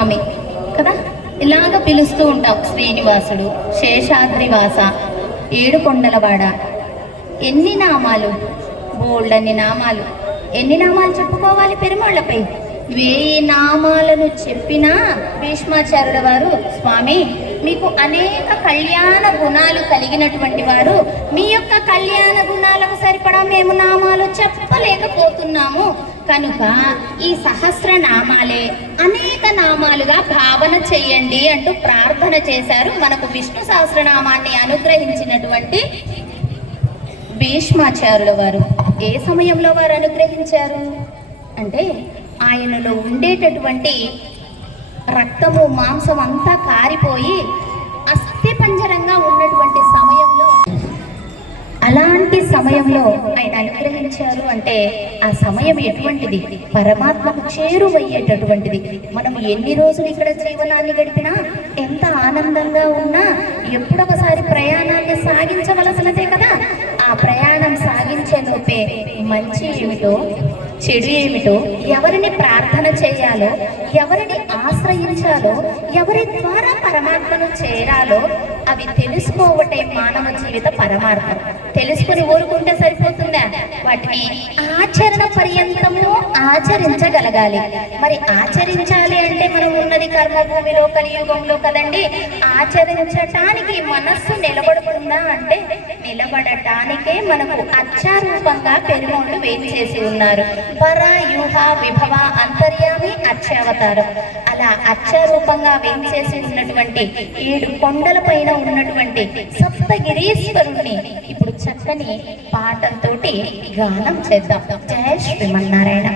స్వామి కదా, ఇలాగ పిలుస్తూ ఉంటాం. శ్రీనివాసుడు, శేషాద్రివాస, ఏడుకొండలవాడ. ఎన్ని నామాలు, బోళ్ళన్ని నామాలు. ఎన్ని నామాలు చెప్పుకోవాలి పెరుమాళ్ళపై? 1000 నామాలను చెప్పిన భీష్మాచార్యుల వారు, స్వామి మీకు అనేక కళ్యాణ గుణాలు కలిగినటువంటి వారు, మీ యొక్క కళ్యాణ గుణాలకు సరిపడా మేము నామాలు చెప్పలేకపోతున్నాము కనుక ఈ సహస్రనామాలే అనేక నామాలుగా భావన చెయ్యండి అంటూ ప్రార్థన చేశారు. మనకు విష్ణు సహస్రనామాన్ని అనుగ్రహించినటువంటి భీష్మాచార్యుల వారు. ఏ సమయంలో వారు అనుగ్రహించారు అంటే, ఆయనలో ఉండేటటువంటి రక్తము మాంసం అంతా కారిపోయి అస్థిపంజరంగా ఉన్నటువంటి సమయంలో, అలాంటి సమయంలో ఆయన అనుగ్రహించారు అంటే ఆ సమయం ఎటువంటిది? పరమాత్మకు చేరువయ్యేటటువంటిది. మనం ఎన్ని రోజులు ఇక్కడ జీవనాన్ని గడిపినా, ఎంత ఆనందంగా ఉన్నా, ఎప్పుడొకసారి ప్రయాణాన్ని సాగించవలసినదే కదా. ఆ ప్రయాణం సాగించే లోపే మంచి ఏమిటో చెడు ఏమిటో, ఎవరిని ప్రార్థన చేయాలో, ఎవరిని ఆశ్రయించాలో, ఎవరి ద్వారా పరమాత్మను చేరాలో అవి తెలుసుకోవటే మానవ జీవిత పరమార్థం. తెలుసుకుని ఊరుకుంటే సరిపోతుందా? వాటిని ఆచరణ పర్యంతము ఆచరించగలగాలి. మరి ఆచరించాలి అంటే మనం ఉన్నది కర్మభూమిలో, కలియుగంలో కదండి. ఆచరించటానికి మనస్సు నిలబడుతుందా అంటే, నిలబడటానికే మనకు అక్షరూపంగా పెరుమాళ్ళు వేయించేసి ఉన్నారు. పర, యూహ, విభవ, అంతర్యామి, అక్షావతారం. అలా అక్షరూపంగా వేయించేసి ఉన్నటువంటి 7 కొండల పైన ఉన్నటువంటి సప్తగిరీశ్వరుణ్ణి ఇప్పుడు చక్కని పాటలతోటి గానం చేద్దాం. జయ శ్రీమన్నారాయణ.